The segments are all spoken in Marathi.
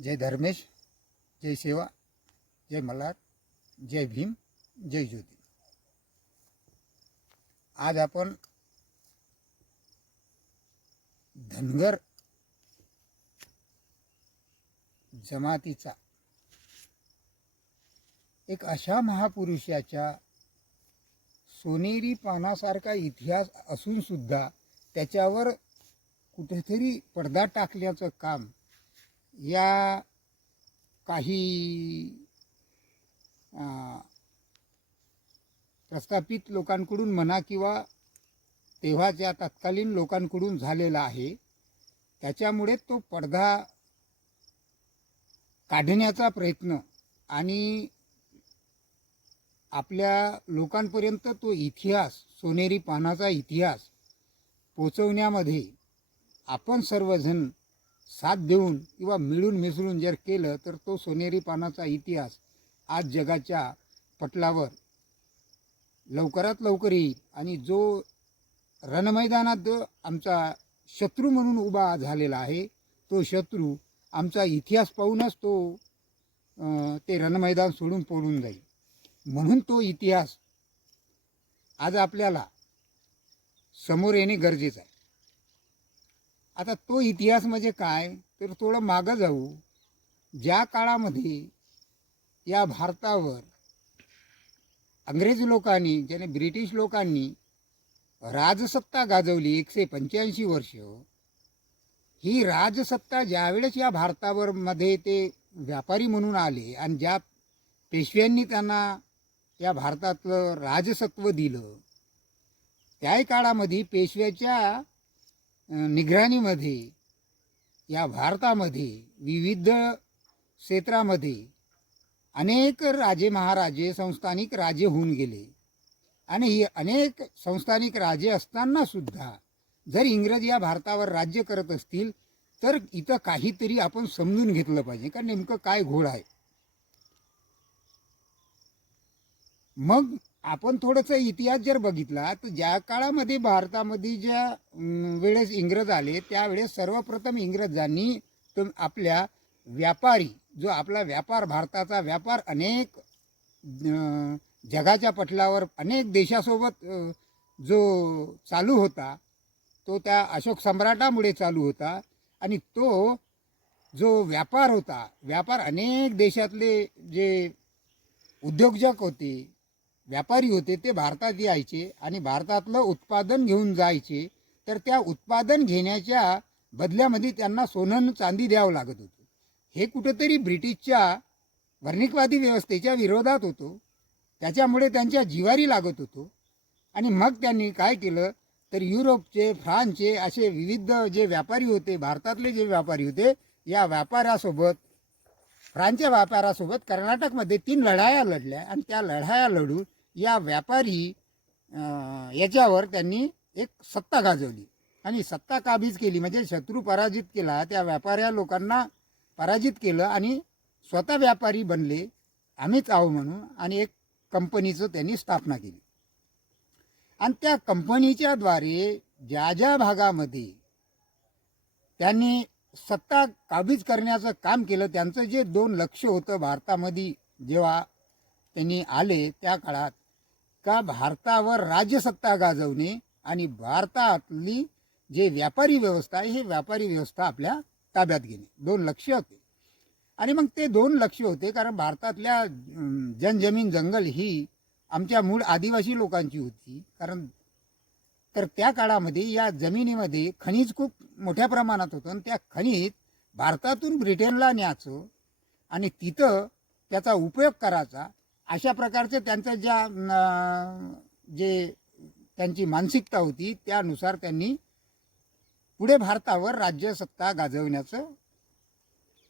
जय धर्मेश, जय सेवा, जय मल्हार, जय भीम, जय ज्योती। आज आपण धनगर जमातीचा एक अशा महापुरुषाच्या सोनेरी पानासारखा इतिहास असून सुद्धा त्याच्यावर कुठेतरी पडदा टाकण्याचं काम या काही प्रस्थापित लोकांकडून म्हणा किंवा तेव्हाच्या तत्कालीन लोकांकडून झालेला आहे। त्याच्यामुळे तो पडदा काढण्याचा प्रयत्न आणि आपल्या लोकांपर्यंत तो इतिहास, सोनेरी पानाचा इतिहास पोचवण्यामध्ये आपण सर्वजण साथ देऊन किंवा मिळून मिसळून जर केलं तर तो सोनेरी पानाचा इतिहास आज जगाच्या पटलावर लवकरात लवकर येईल। आणि जो रणमैदानात आमचा शत्रू म्हणून उभा झालेला आहे तो शत्रू आमचा इतिहास पाहूनच तो ते रणमैदान सोडून पळून जाईल। म्हणून तो इतिहास आज आपल्याला समोर येणे गरजेचं आहे। आता तो इतिहास म्हणजे काय तर थोडं मागं जाऊ। ज्या काळामध्ये या भारतावर अंग्रेज लोकांनी ज्याने ब्रिटिश लोकांनी राजसत्ता गाजवली 185 वर्ष, ही राजसत्ता ज्यावेळेस या भारतावर मध्ये ते व्यापारी म्हणून आले आणि ज्या पेशव्यांनी त्यांना या भारतातलं राजसत्व दिलं, त्याही काळामध्ये पेशव्याच्या निगराणीमध्ये या भारतामध्ये विविध क्षेत्रामध्ये अनेक राजे महाराजे संस्थानिक राजे होऊन गेले। आणि ही अनेक संस्थानिक राजे असताना सुद्धा जर इंग्रज या भारतावर राज्य करत असतील तर इथं काहीतरी आपण समजून घेतलं पाहिजे का नेमकं काय घोळ आहे। मग आपण थोडंसं इतिहास जर बघितला तर ज्या काळामध्ये भारतामध्ये ज्या वेळेस इंग्रज आले त्यावेळेस सर्वप्रथम इंग्रजांनी आपल्या व्यापारी जो आपला व्यापार भारताचा व्यापार अनेक जगाच्या पटलावर अनेक देशासोबत जो चालू होता तो त्या अशोक सम्राटामुळे चालू होता। आणि तो जो व्यापार होता, व्यापार अनेक देशातले जे उद्योजक होते, व्यापारी होते, ते भारतात यायचे आणि भारतातलं उत्पादन घेऊन जायचे। तर त्या उत्पादन घेण्याच्या बदल्यामध्ये त्यांना सोनं चांदी द्यावं लागत होतं। हे कुठेतरी ब्रिटिशच्या वर्णिकवादी व्यवस्थेच्या विरोधात होतो, त्याच्यामुळे त्यांच्या जिवारी लागत होतो। आणि मग त्यांनी काय केलं तर युरोपचे, फ्रान्सचे असे विविध जे व्यापारी होते, भारतातले जे व्यापारी होते, या व्यापाऱ्यासोबत फ्रान्सच्या व्यापाऱ्यासोबत कर्नाटकमध्ये 3 लढाया लढल्या आणि त्या लढाया लढून या व्यापारी याच्यावर त्यांनी एक सत्ता गाजवली आणि सत्ता काबीज केली, म्हणजे शत्रू पराजित केला, त्या व्यापाऱ्या लोकांना पराजित केलं आणि स्वतः व्यापारी बनले, आम्हीच आहो म्हणून, आणि एक कंपनीचं त्यांनी स्थापना केली। आणि त्या कंपनीच्या द्वारे ज्या ज्या भागामध्ये त्यांनी सत्ता काबीज करण्याचं काम केलं, त्यांचं जे 2 लक्ष्य होतं भारतामध्ये जेव्हा त्यांनी आले त्या काळात, का भारतावर राज्यसत्ता गाजवणे आणि भारतातली जे व्यापारी व्यवस्था आहे हे व्यापारी व्यवस्था आपल्या ताब्यात घेणे, 2 लक्ष्य होते। आणि मग ते 2 लक्ष्य होते कारण भारतातल्या जनजमीन जंगल ही आमच्या मूळ आदिवासी लोकांची होती। कारण तर त्या काळामध्ये या जमिनीमध्ये खनिज खूप मोठ्या प्रमाणात होतं आणि त्या खनिज भारतातून ब्रिटनला न्यायचं आणि तिथं त्याचा उपयोग करायचा, अशा प्रकारचं त्यांचं जे त्यांची मानसिकता होती त्यानुसार त्यांनी पुढे भारतावर राज्यसत्ता गाजवण्याचं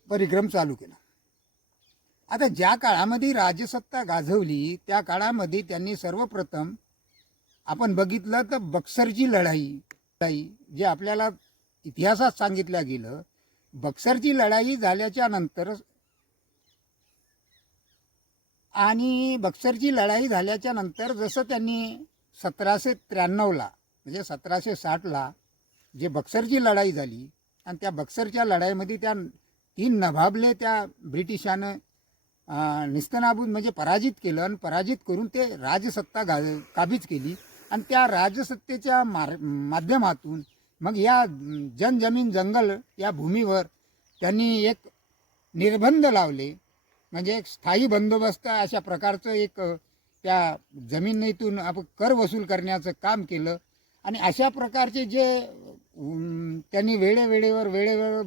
परिक्रम चालू केला। आता ज्या काळामध्ये राज्यसत्ता गाजवली त्या काळामध्ये त्यांनी सर्वप्रथम आपण बघितलं तर बक्सरची लढाई जे आपल्याला इतिहासात सांगितलं गेलं, बक्सरची लढाई झाल्याच्या नंतर आणि बक्सरची लढाई झाल्याच्या नंतर जसं त्यांनी 1793ला म्हणजे 1760ला जे बक्सरची लढाई झाली आणि त्या बक्सरच्या लढाईमध्ये त्या तीन नवाबले त्या ब्रिटिशानं निस्तनाबूत म्हणजे पराजित केलं आणि पराजित करून ते राजसत्ता काबीज केली. आणि त्या राजसत्तेच्या माध्यमातून मग या जमीन जंगल या भूमीवर त्यांनी एक निर्बंध लावले, म्हणजे एक स्थायी बंदोबस्त अशा प्रकारचं एक त्या जमिनीतून आपण कर वसूल करण्याचं काम केलं. आणि अशा प्रकारचे जे त्यांनी वेळेवेळेवर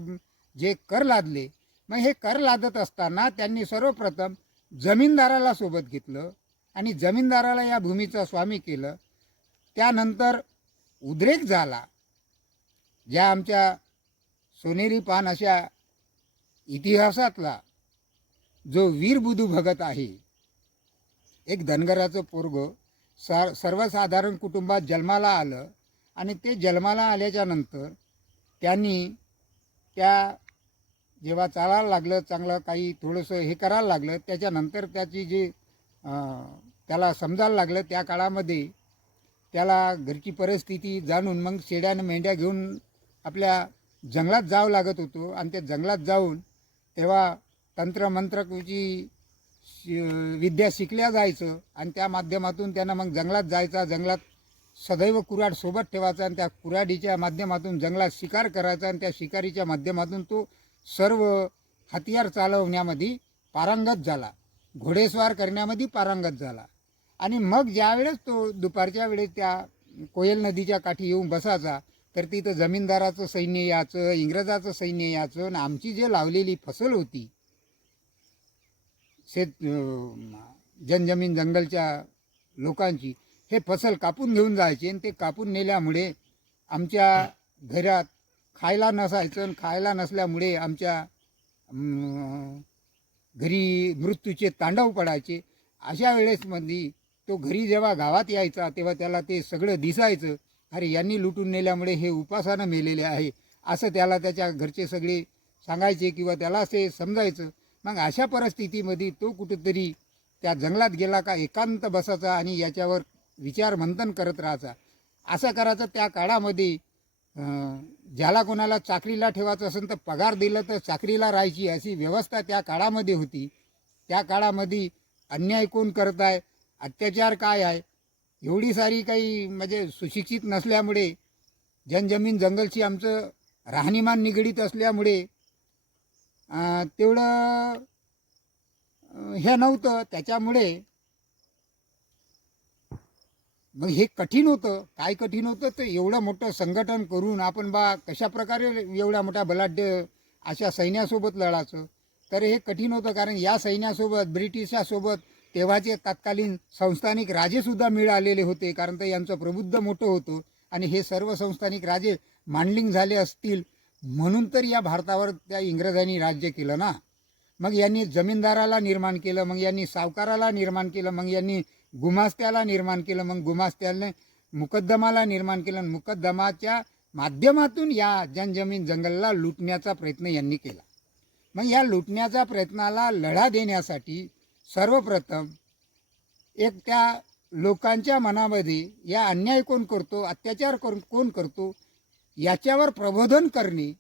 जे कर लादले, मग हे कर लादत असताना त्यांनी सर्वप्रथम जमीनदाराला सोबत घेतलं आणि जमीनदाराला या भूमीचं स्वामी केलं. त्यानंतर उद्रेक झाला. ज्या आमच्या सोनेरी पान अशा इतिहासातला जो वीर बुधू भगत आहे, एक धनगराचं पोरगं सर्वसाधारण कुटुंबात जन्माला आलं आणि ते जन्माला आल्याच्या नंतर त्यांनी जेव्हा चालायला लागलं, चांगलं काही थोडंसं हे करायला लागलं, त्याच्यानंतर त्याची जी त्याला समजायला लागलं, त्या काळामध्ये त्याला घरची परिस्थिती जाणून मग शेड्यानं मेंढ्या घेऊन आपल्या जंगलात जावं लागत होतो. आणि त्या जंगलात जाऊन तेव्हा तंत्रमंत्राची विद्या शिकल्या जायचं आणि त्या माध्यमातून त्यानं मग जंगलात जायचा, जंगलात सदैव कुऱ्हाड सोबत ठेवायचा आणि त्या कुऱ्हाडीच्या माध्यमातून जंगलात शिकार करायचा आणि त्या शिकारीच्या माध्यमातून तो सर्व हतियार चालवण्यामध्ये पारंगत झाला, घोडेस्वार करण्यामध्ये पारंगत झाला. आणि मग ज्यावेळेस तो दुपारच्या वेळेस त्या कोयल नदीच्या काठी येऊन बसायचा, तर तिथं जमीनदाराचं सैन्य यायचं, इंग्रजाचं सैन्य यायचं आणि आमची जे लावलेली फसल होती जमीन जंगलच्या लोकांची, हे फसल कापून घेऊन जायचे. आणि ते कापून नेल्यामुळे आमच्या घरात खायला नसायचं आणि खायला नसल्यामुळे आमच्या घरी मृत्यूचे तांडव पडायचे. अशा वेळेसमध्ये तो घरी जेव्हा गावात यायचा तेव्हा त्याला ते सगळं दिसायचं, अरे यांनी लुटून नेल्यामुळे हे उपासानं मेलेले आहे, असं त्याला त्याच्या घरचे सगळे सांगायचे किंवा त्याला असे समजायचं. मग अशा परिस्थितीमध्ये तो कुठेतरी त्या जंगलात गेला का एकांत बसायचा आणि याच्यावर विचार मंथन करत राहायचा. असं करायचं. त्या काळामध्ये ज्याला कोणाला चाकरीला ठेवायचं असेल तर पगार दिलं तर चाकरीला राहायची, अशी व्यवस्था त्या काळामध्ये होती. त्या काळामध्ये अन्याय कोण करत आहे, अत्याचार काय आहे, एवढी सारी काही म्हणजे सुशिक्षित नसल्यामुळे जमीन जंगलशी आमचं राहणीमान निगडीत असल्यामुळे तेवढं हे नव्हतं. त्याच्यामुळे मग हे कठीण होतं. काय कठीण होतं तर एवढं मोठं संघटन करून आपण कशा प्रकारे एवढ्या मोठ्या बलाढ्य अशा सैन्यासोबत लढायचं, तर हे कठीण होतं. कारण या सैन्यासोबत ब्रिटिशासोबत तेव्हाचे तत्कालीन संस्थानिक राजेसुद्धा मिळालेले होते, कारण तर यांचं प्रबुद्ध मोठं होतं. आणि हे सर्व संस्थानिक राजे मांडलिंग झाले असतील म्हणून तर या भारतावर त्या इंग्रजांनी राज्य केलं ना. मग यांनी जमीनदाराला निर्माण केलं, मग यांनी सावकाराला निर्माण केलं, मग यांनी गुमास्त्याला निर्माण केलं, मग गुमास्त्याने मुकद्दमाला निर्माण केलं. मुकद्दमाच्या माध्यमातून या जमीन जंगलला लुटण्याचा प्रयत्न यांनी केला. मग या लुटण्याच्या प्रयत्नाला लढा देण्यासाठी सर्वप्रथम एक त्या लोकांच्या मनामध्ये या अन्याय कोण करतो, अत्याचार कोण करतो, याच्यावर प्रबोधन करणे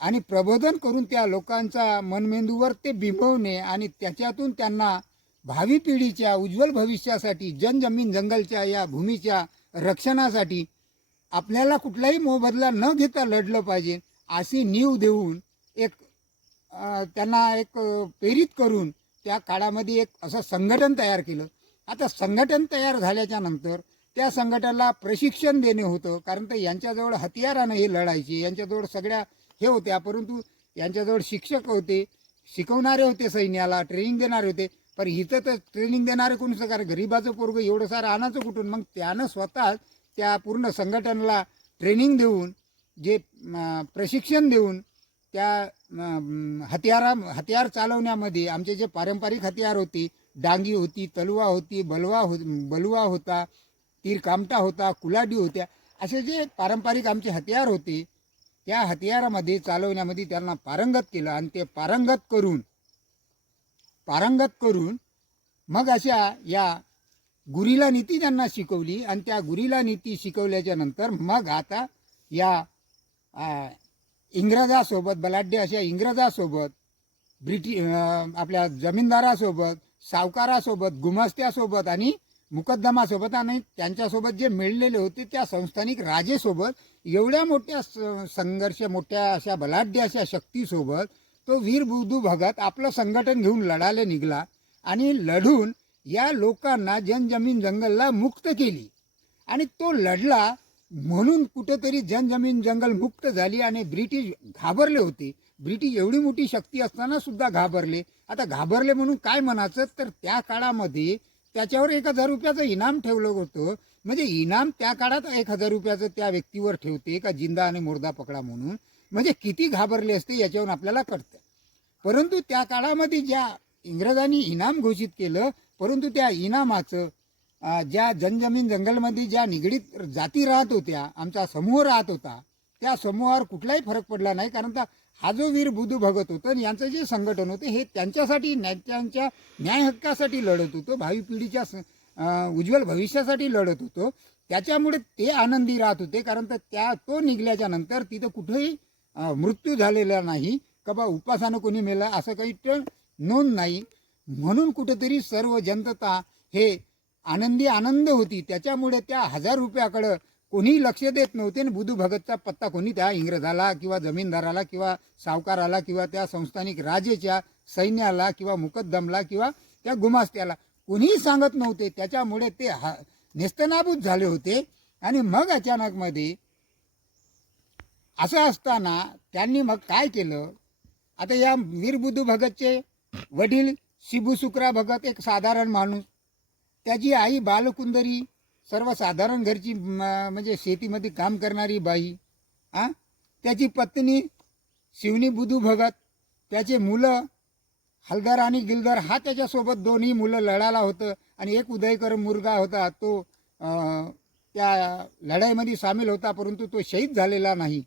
आणि प्रबोधन करून त्या लोकांचा मनमेंदूवर ते बिंबवणे आणि त्याच्यातून त्यांना भावी पिढीच्या उज्ज्वल भविष्यासाठी जमीन जंगलच्या या भूमीच्या रक्षणासाठी आपल्याला कुठलाही मोबदला न घेता लढलं पाहिजे, अशी नीव देऊन एक त्यांना एक प्रेरित करून त्या काळामध्ये एक असं संघटन तयार केलं. आता संघटन तयार झाल्याच्या नंतर त्या संघटनाला प्रशिक्षण देणे होतं, कारण तर यांच्याजवळ हतियारानं हे लढायचे, यांच्याजवळ सगळ्या हे होत्या, परंतु यांच्याजवळ शिक्षक होते, शिकवणारे होते, सैन्याला ट्रेनिंग देणारे होते. पण इथं तर ट्रेनिंग देणारे कोणीच, कारण गरीबाचं पोरगं एवढं सारं आणायचं कुठून. मग त्यानं स्वतः त्या पूर्ण संघटनेला ट्रेनिंग देऊन जे प्रशिक्षण देऊन त्या हतियार चालवण्यामध्ये आमचे जे पारंपरिक हतियार होते, डांगी होती, तलवा होती, बलवा होता, तीर कामटा होता, कुलाडी होत्या, असे जे पारंपरिक आमचे हतियार होते त्या हतियारामध्ये चालवण्यामध्ये त्यांना पारंगत केलं. आणि ते पारंगत करून मग अशा या गुरिला नीती त्यांना शिकवली. आणि त्या गुरिला नीती शिकवल्याच्या नंतर मग आता या इंग्रजासोबत, बलाढ्य अशा इंग्रजासोबत, आपल्या जमीनदारासोबत, सावकारासोबत, गुमास्त्यासोबत आणि मुकद्दमासोबत आणि त्यांच्यासोबत जे मिळलेले होते त्या संस्थानिक राजेसोबत एवढ्या मोठ्या संघर्ष, मोठ्या अशा बलाढ्य अशा शक्तीसोबत तो वीर बुद्धू भगत आपलं संघटन घेऊन लढायला निघाला आणि लढून या लोकांना जनजमीन जंगलला मुक्त केली. आणि तो लढला म्हणून कुठंतरी जनजमीन जंगल मुक्त झाली आणि ब्रिटिश घाबरले होते. ब्रिटिश एवढी मोठी शक्ती असताना सुद्धा घाबरले. आता घाबरले म्हणून काय म्हणायचं, तर त्या काळामध्ये त्याच्यावर 1000 रुपयाचं इनाम ठेवलं होतं. म्हणजे इनाम त्या काळात 1000 रुपयाचं त्या व्यक्तीवर ठेवते का जिंदा आणि मुर्दा पकडा म्हणून, म्हणजे किती घाबरले असते याच्यावरून आपल्याला कळतं. परंतु त्या काळामध्ये ज्या इंग्रजांनी इनाम घोषित केलं, परंतु त्या इनामाचं ज्या जनजमीन जंगलमध्ये ज्या निगडीत जाती राहत होत्या, आमचा समूह राहत होता, त्या समूहावर कुठलाही फरक पडला नाही. कारण हा जो वीर बुद्धू भगत होतं यांचं जे संघटन होतं हे त्यांच्यासाठी, त्यांच्या न्याय हक्कासाठी लढत होतं, भावी पिढीच्या उज्ज्वल भविष्यासाठी लढत होतं. त्याच्यामुळे ते आनंदी राहत होते. कारण तो निघल्याच्या नंतर तिथं कुठेही मृत्यू झालेला नाही का बा उपासानं कोणी मेलं असं काही नोंद नाही. म्हणून कुठेतरी सर्व जनता हे आनंद होती. त्याच्यामुळे त्या 1000 रुपयाकडं कोणीही लक्ष देत नव्हते आणि बुद्धू भगतचा पत्ता कोणी त्या इंग्रजाला किंवा जमीनदाराला किंवा सावकाराला किंवा त्या संस्थानिक राजेच्या सैन्याला किंवा मुकद्दमला किंवा त्या गुमास्त्याला कोणीही सांगत नव्हते. त्याच्यामुळे ते नेस्तनाबूत झाले होते. आणि मग अचानकमध्ये असं असताना त्यांनी मग काय केलं, आता या वीर बुद्धू भगतचे वडील शिबू सुकरा भगत एक साधारण माणूस, त्याची आई बालकुंदरी सर्वसाधारण घरची म्हणजे शेतीमध्ये काम करणारी बाई, त्याची पत्नी शिवनी बुद्धू भगत, त्याचे मुलं हलदर आणि गिलदर, हा त्याच्यासोबत दोन्ही मुलं लढायला होतं. आणि एक उदयकर मुलगा होता तो त्या लढाईमध्ये सामील होता, परंतु तो शहीद झालेला नाही.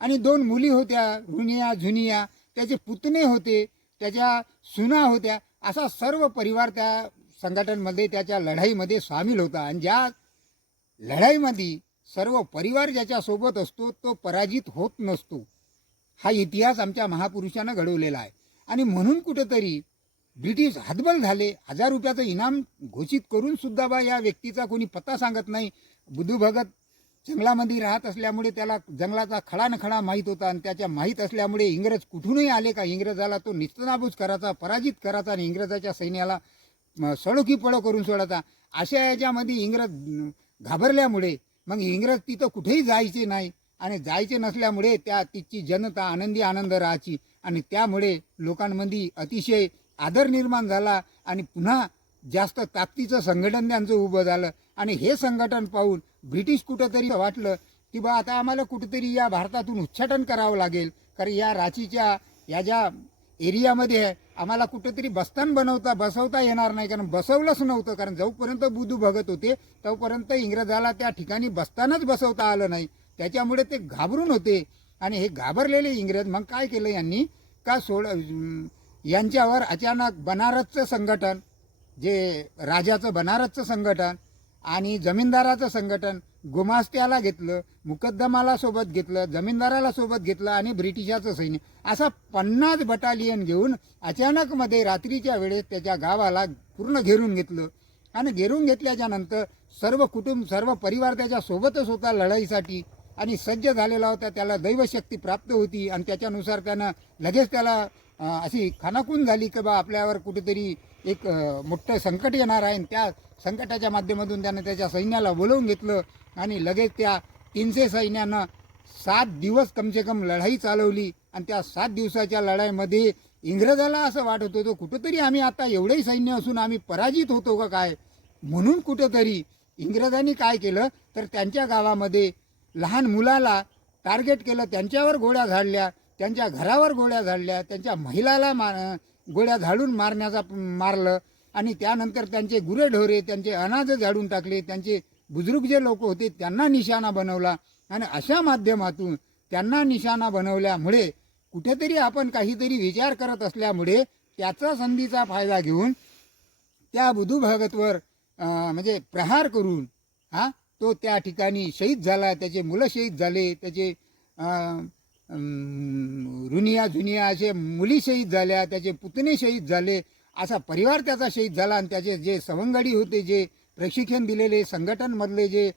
आणि 2 मुली होत्या, रुनिया झुनिया, त्याचे पुतणे होते, त्याच्या सुना होत्या. असा सर्व परिवार त्या संघटनमध्ये त्याच्या लढाईमध्ये सामील होता. आणि ज्या लढाईमध्ये सर्व परिवार ज्याच्यासोबत असतो तो पराजित होत नसतो, हा इतिहास आमच्या महापुरुषानं घडवलेला आहे. आणि म्हणून कुठंतरी ब्रिटिश हतबल झाले. 1000 रुपयाचं इनाम घोषित करून सुद्धा बा या व्यक्तीचा कोणी पत्ता सांगत नाही. बुद्धू भगत जंगलामध्ये राहत असल्यामुळे त्याला जंगलाचा खडा न खडा माहीत होता. आणि त्याच्या माहीत असल्यामुळे इंग्रज कुठूनही आले का इंग्रजाला तो निस्तनाबूज करायचा, पराजित करायचा आणि इंग्रजाच्या सैन्याला सडोकी पळो करून सोडायचा. अशा याच्यामध्ये इंग्रज घाबरल्यामुळे मग इंग्रज तिथं कुठेही जायचे नाही. आणि जायचे नसल्यामुळे तिची जनता आनंद राहायची. आणि त्यामुळे लोकांमध्ये अतिशय आदर निर्माण झाला. आणि पुन्हा जास्त ताकदीचं संघटन त्यांचं उभं झालं. आणि हे संघटन पाहून ब्रिटिश कुठंतरी वाटलं की बा आता आम्हाला कुठंतरी या भारतातून उच्चाटन करावं लागेल. कारण या रांचीच्या या ज्या एरियामध्ये आम्हाला कुठंतरी बस्तान बसवता येणार नाही. कारण बसवलंच नव्हतं. कारण जोपर्यंत बुद्धू भगत होते तोपर्यंत इंग्रजाला त्या ठिकाणी बस्तानच बसवता आलं नाही. त्याच्यामुळे ते घाबरून होते. आणि हे घाबरलेले इंग्रज मग काय केलं यांनी का यांच्यावर अचानक बनारसचं संघटन, जे राजाचं बनारसचं संघटन आणि जमीनदाराचं संघटन, गुमास्त्याला घेतलं, मुकद्दमाला सोबत घेतलं, जमीनदाराला सोबत घेतलं आणि ब्रिटिशाचं सैन्य, असा 50 बटालियन घेऊन अचानकमध्ये रात्रीच्या वेळेस त्याच्या गावाला पूर्ण घेरून घेतलं. आणि घेरून घेतल्याच्या नंतर सर्व कुटुंब, सर्व परिवार त्याच्या सोबतच होता लढाईसाठी आणि सज्ज झालेला होता. त्याला दैवशक्ती प्राप्त होती. आणि त्याच्यानुसार त्यानं लगेच त्याला अशी खानाकून झाली की बा आपल्यावर कुठेतरी एक मोठं संकट येणार आहे. आणि त्या संकटाच्या माध्यमातून त्यानं त्याच्या सैन्याला बोलवून घेतलं. आणि लगेच त्या 300 सैन्यानं 7 दिवस कमसे कम लढाई चालवली. आणि त्या 7 दिवसाच्या लढाईमध्ये इंग्रजाला असं वाटत होतं कुठंतरी आम्ही आता एवढंही सैन्य असून आम्ही पराजित होतो का काय. म्हणून कुठंतरी इंग्रजांनी काय केलं तर त्यांच्या गावामध्ये लहान मुलाला टार्गेट केलं, त्यांच्यावर गोळ्या झाडल्या, त्यांच्या घरावर गोळ्या झाडल्या, त्यांच्या महिलाला गोळ्या झाडून मारलं. आणि त्यानंतर त्यांचे गुरेढोरे, त्यांचे अनाज झाडून टाकले, त्यांचे बुजुर्ग जे लोक होते त्यांना निशाणा बनवला. आणि अशा माध्यमातून त्यांना निशाणा बनवल्यामुळे कुठेतरी आपण काहीतरी विचार करत असल्यामुळे त्याचा संधीचा फायदा घेऊन त्या बुद्धू भगतवर म्हणजे प्रहार करून तो त्या ठिकाणी शहीद झाला. त्याचे मुलं शहीद झाले, त्याचे रुनिया जुनिया असे मुली शहीद झाल्या, त्याचे पुतणे शहीद झाले, असा परिवार त्याचा शहीद झाला. आणि त्याचे जे सवंगडी होते, जे प्रशिक्षण दिलेले संघटनमधले जे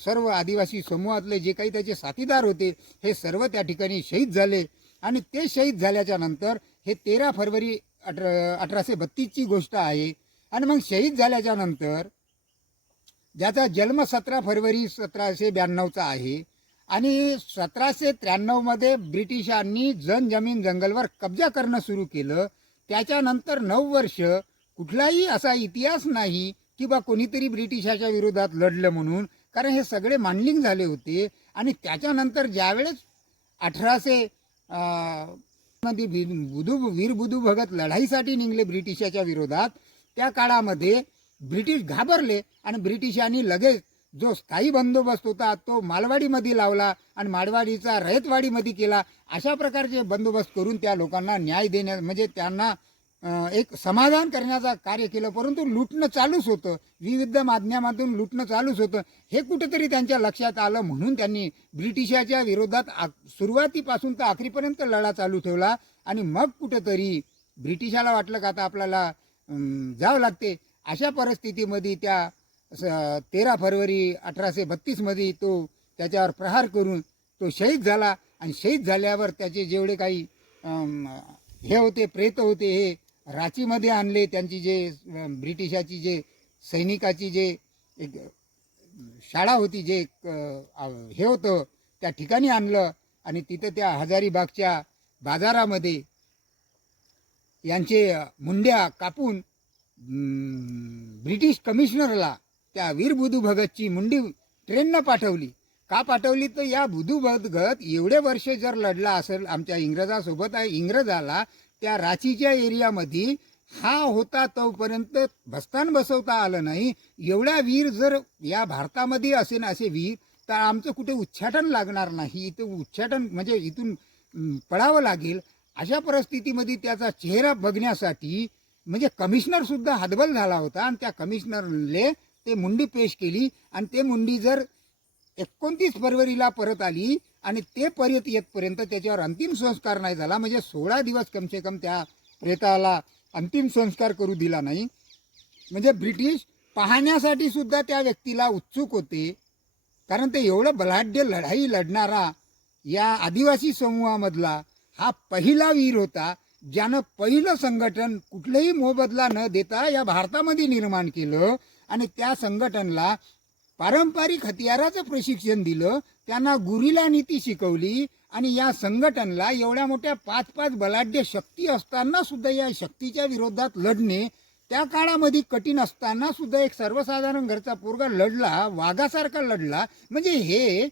सर्व आदिवासी समूहातले जे काही त्याचे साथीदार होते, हे सर्व त्या ठिकाणी शहीद झाले. आणि ते शहीद झाल्याच्या नंतर हे 13 फरवरी 1832ची गोष्ट आहे. आणि मग शहीद झाल्याच्या नंतर ज्याचा जन्म 17 फरवरी 1792चा आहे. आणि 1793मध्ये ब्रिटिशांनी जमीन जंगलवर कब्जा करणं सुरू केलं. त्याच्यानंतर 9 वर्ष कुठलाही असा इतिहास नाही की बा कोणीतरी ब्रिटिशाच्या विरोधात लढलं म्हणून, कारण हे सगळे मांडलिंग झाले होते. आणि त्याच्यानंतर ज्यावेळेस 1800 मध्ये वीर बुधू भगत लढाईसाठी निघले ब्रिटिशाच्या विरोधात, त्या काळामध्ये ब्रिटिश घाबरले आणि ब्रिटिशांनी लगेच जो स्थायी बंदोबस्त होता तो मालवाडीमध्ये लावला आणि मालवाडीचा रयतवाडीमध्ये केला. अशा प्रकारचे बंदोबस्त करून त्या लोकांना न्याय देण्या म्हणजे त्यांना एक समाधान करण्याचा कार्य केलं. परंतु लुटणं चालूच होतं, विविध माध्यमातून लुटणं चालूच होतं. हे कुठेतरी त्यांच्या लक्षात आलं, म्हणून त्यांनी ब्रिटिशाच्या विरोधात सुरुवातीपासून तर आखरीपर्यंत लढा चालू ठेवला. आणि मग कुठेतरी ब्रिटिशाला वाटलं का आता आपल्याला जावं लागते. अशा परिस्थितीमध्ये त्या 13 फरवरी 1832मध्ये तो त्याच्यावर प्रहार करून तो शहीद झाला. आणि शहीद झाल्यावर त्याचे जेवढे काही हे होते प्रेत होते, हे रांचीमध्ये आणले. त्यांची जे ब्रिटिशाची जे सैनिकाची जे एक शाळा होती, जे हे होतं, त्या ठिकाणी आणलं. आणि तिथं त्या हजारीबागच्या बाजारामध्ये यांचे मुंड्या कापून ब्रिटिश कमिशनरला त्या वीर बुधू भगतची मुंडी ट्रेननं पाठवली. का पाठवली तर या बुधू भगत एवढे वर्ष जर लढला असेल आमच्या इंग्रजासोबत, इंग्रजाला त्या रांचीच्या एरियामध्ये हा होता तोपर्यंत बस्तान बसवता आलं नाही. एवढा वीर जर या भारतामध्ये असेल असे वीर, तर आमचं कुठे उच्चाटन लागणार नाही. इथं उच्चाटन म्हणजे इथून पळावं लागेल. अशा परिस्थितीमध्ये त्याचा चेहरा बघण्यासाठी म्हणजे कमिशनरसुद्धा हतबल झाला होता. आणि त्या कमिशनरले ते मुंडी पेश केली. आणि ते मुंडी जर 29 फरवरीला परत आली आणि ते परत येतपर्यंत त्याच्यावर अंतिम संस्कार नाही झाला, म्हणजे 16 दिवस कमसे कम त्या प्रेताला अंतिम संस्कार करू दिला नाही. म्हणजे ब्रिटिश पाहण्यासाठी सुद्धा त्या व्यक्तीला उत्सुक होते, कारण ते एवढं बलाढ्य लढाई लढणारा या आदिवासी समूहामधला हा पहिला वीर होता, ज्यानं पहिलं संघटन कुठलंही मोबदला न देता या भारतामध्ये निर्माण केलं. आणि त्या संघटनला पारंपरिक हत्याराचं प्रशिक्षण दिलं, त्यांना गुरिला नीती शिकवली. आणि या संघटनला एवढ्या मोठ्या 5-5 बलाढ्य शक्ती असताना सुद्धा या शक्तीच्या विरोधात लढणे त्या काळामध्ये कठीण असताना सुद्धा एक सर्वसाधारण घरचा पोरगा लढला, वाघासारखा लढला. म्हणजे हे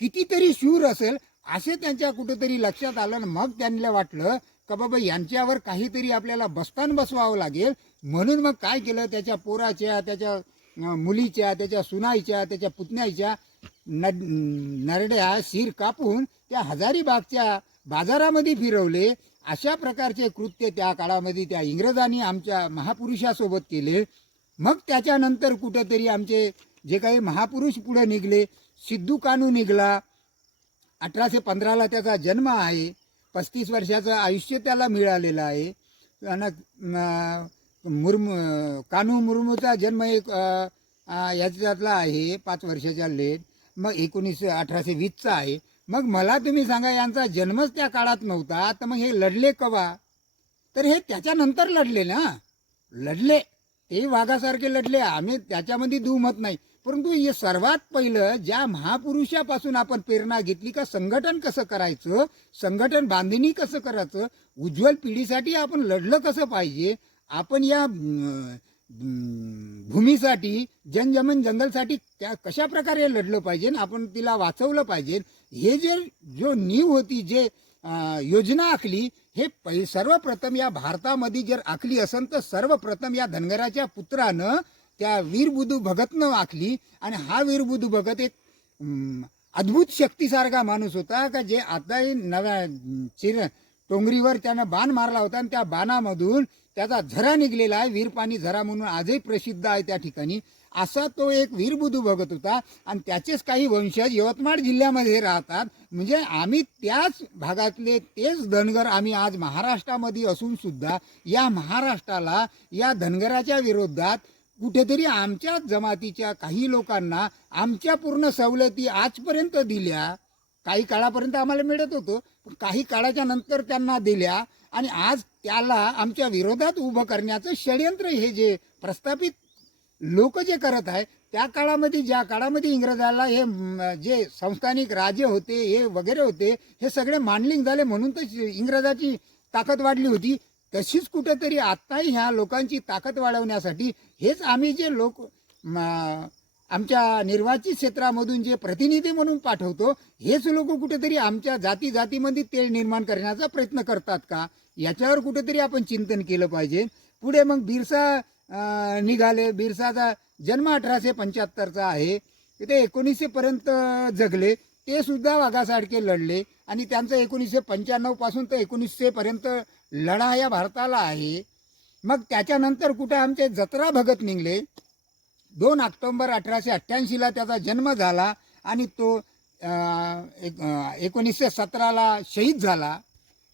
कितीतरी शूर असेल असे त्यांच्या कुठेतरी लक्षात आलं. मग त्यांना वाटलं का बाबा यांच्यावर काहीतरी आपल्याला बस्तान बसवावं लागेल. म्हणून मग काय केलं, त्याच्या पोराच्या, त्याच्या मुलीच्या, त्याच्या सुनाईच्या, त्याच्या पुतण्याच्या नरड्या शिर कापून त्या हजारीबागच्या बाजारामध्ये फिरवले. अशा प्रकारचे कृत्य त्या काळामध्ये त्या इंग्रजांनी आमच्या महापुरुषासोबत केले. मग त्याच्यानंतर कुठंतरी आमचे जे काही महापुरुष पुढे निघले, सिद्धू कानू निघाला. 1815ला त्याचा जन्म आहे. 35 वर्षाचं आयुष्य त्याला मिळालेलं आहे. कानू मुर्मूचा जन्म एक याच्यातला आहे 5 वर्षाच्या लेट. मग 1820चा आहे. मग मला तुम्ही सांगा, यांचा जन्मच त्या काळात नव्हता, तर मग हे लढले कवा? तर हे त्याच्यानंतर लढले ना, लढले ते वाघासारखे लढले. आम्ही त्याच्यामध्ये दुमत नाही. परंतु हे सर्वात पहिलं ज्या महापुरुषापासून आपण प्रेरणा घेतली का संघटन कसं करायचं, संघटन बांधणी कसं करायचं, उज्ज्वल पिढीसाठी आपण लढलं कसं पाहिजे, आपण या भूमीसाठी, जनजमन जंगलसाठी त्या कशा प्रकारे लढलं पाहिजे, आपण तिला वाचवलं पाहिजे, हे जो नीव होती, जे योजना आखली, हे सर्वप्रथम या भारतामध्ये जर आखली असेल तर सर्वप्रथम या धनगराच्या पुत्रानं त्या वीर बुधू भगतनं आखली. आणि हा वीर बुधू भगत एक अद्भुत शक्तीसारखा माणूस होता का जे आता नव्या टोंगरीवर त्यानं बाण मारला होता आणि त्या बाणामधून त्याचा झरा निघलेला आहे, वीरपाणी झरा म्हणून आजही प्रसिद्ध आहे त्या ठिकाणी. असा तो एक वीरबुधू भगत होता आणि त्याचेच काही वंशज यवतमाळ जिल्ह्यामध्ये राहतात. म्हणजे आम्ही त्याच भागातले तेच धनगर आम्ही आज महाराष्ट्रामध्ये असून सुद्धा या महाराष्ट्राला या धनगराच्या विरोधात कुठेतरी आमच्या जमातीच्या काही लोकांना आमच्या पूर्ण सवलती आजपर्यंत दिल्या. काही काळापर्यंत आम्हाला मिळत होतं, पण काही काळाच्या नंतर त्यांना दिल्या आणि आज त्याला आमच्या विरोधात उभं करण्याचं षडयंत्र हे जे प्रस्थापित लोक जे करत आहे, त्या काळामध्ये ज्या काळामध्ये इंग्रजाला हे जे संस्थानिक राजे होते हे वगैरे होते हे सगळे मांडलिंग झाले म्हणून तर इंग्रजाची ताकद वाढली होती. तशीच कुठेतरी आत्ताही ह्या लोकांची ताकद वाढवण्यासाठी हेच आम्ही जे लोक आमच्या निर्वाचित क्षेत्रामधून जे प्रतिनिधी म्हणून पाठवतो हेच लोक कुठेतरी आमच्या जाती जातीमध्ये तेढ निर्माण करण्याचा प्रयत्न करतात का, याच्यावर कुठेतरी आपण चिंतन केलं पाहिजे. पुढे मग बिरसा निघाले. बिरसाचा जन्म 1875चा आहे. ते 1900 पर्यंत जगले. ते सुद्धा वाघासारखे लढले आणि त्यांचं 1995 पासून तर 1900 पर्यंत लढा या भारताला आहे. मग त्याच्यानंतर कुठे आमचे जत्रा भगत निघले. 2 ऑक्टोबर 1888ला त्याचा जन्म झाला आणि तो 1917ला शहीद झाला.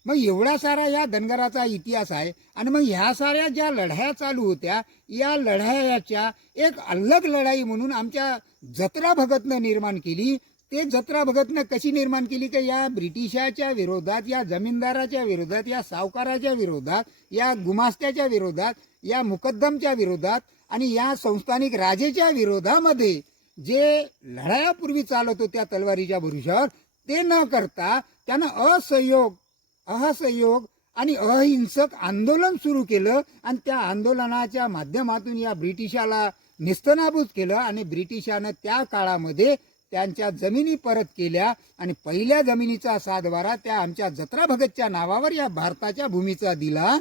मग एवढा सारा या धनगराचा इतिहास आहे. आणि मग ह्या साऱ्या ज्या लढाया चालू होत्या या लढायाच्या एक अलग लढाई म्हणून आमच्या जत्रा भगतनं निर्माण केली. ते जत्रा भगतनं कशी निर्माण केली की या ब्रिटिशाच्या विरोधात, या जमीनदाराच्या विरोधात, या सावकाराच्या विरोधात, या गुमास्त्याच्या विरोधात, या मुकद्दमच्या विरोधात आणि या संस्थानिक राजेच्या विरोधामध्ये जे लढायापूर्वी चालत होत्या तलवारीच्या भरोशावर ते न करता त्यानं असहयोग आणि अहिंसक आंदोलन सुरू केलं आणि त्या आंदोलनाच्या माध्यमातून या ब्रिटिशाला निस्तनाबूत केलं आणि ब्रिटिशानं त्या काळामध्ये त्यांच्या जमिनी परत केल्या आणि पहिल्या जमिनीचा सातबारा त्या आमच्या जत्रा भगतच्या नावावर या भारताच्या भूमीचा दिला.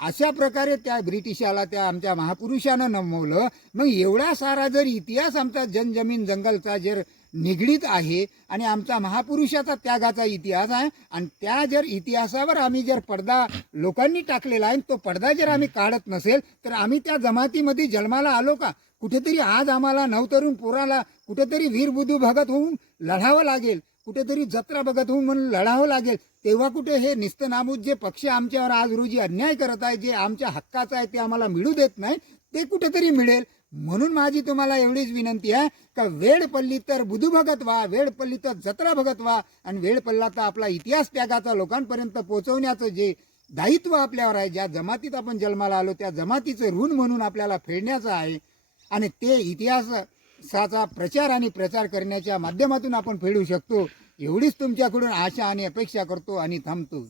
अशा प्रकारे त्या ब्रिटिशाला त्या आमच्या महापुरुषानं नमवलं. मग एवढा सारा जर इतिहास आमचा जनजमीन जंगलचा जर निगडीत आहे आणि आमचा महापुरुषाचा त्यागाचा इतिहास आहे आणि त्या जर इतिहासावर आम्ही जर पडदा लोकांनी टाकलेला आहे, तो पडदा जर आम्ही काढत नसेल तर आम्ही त्या जमातीमध्ये जन्माला आलो का? कुठेतरी आज आम्हाला नवतरुण पोराला कुठेतरी वीरबुधू भगत होऊन लढावं लागेल, कुठेतरी जत्रा भगत होऊन म्हणून लढावं लागेल. तेव्हा कुठे हे निस्तनाबूत जे पक्ष आमच्यावर आज रोजी अन्याय करत आहे, जे आमच्या हक्काचं आहे ते आम्हाला मिळू देत नाही, ते कुठेतरी मिळेल. म्हणून माझी तुम्हाला एवढीच विनंती आहे का वेळ पडली तर बुधू भगत व्हा, वेळ पडली तर जत्रा भगत व्हा आणि वेळ पडला तर आपला इतिहास त्यागाचा लोकांपर्यंत पोहोचवण्याचं जे दायित्व आपल्यावर आहे, ज्या जमातीत आपण जन्माला आलो त्या जमातीचं ऋण म्हणून आपल्याला फेडण्याचं आहे आणि ते इतिहासाचा प्रचार आणि प्रचार करण्याच्या माध्यमातून आपण फेडू शकतो. एवढीच तुमच्याकडून आशा आणि अपेक्षा करतो आणि थांबतो.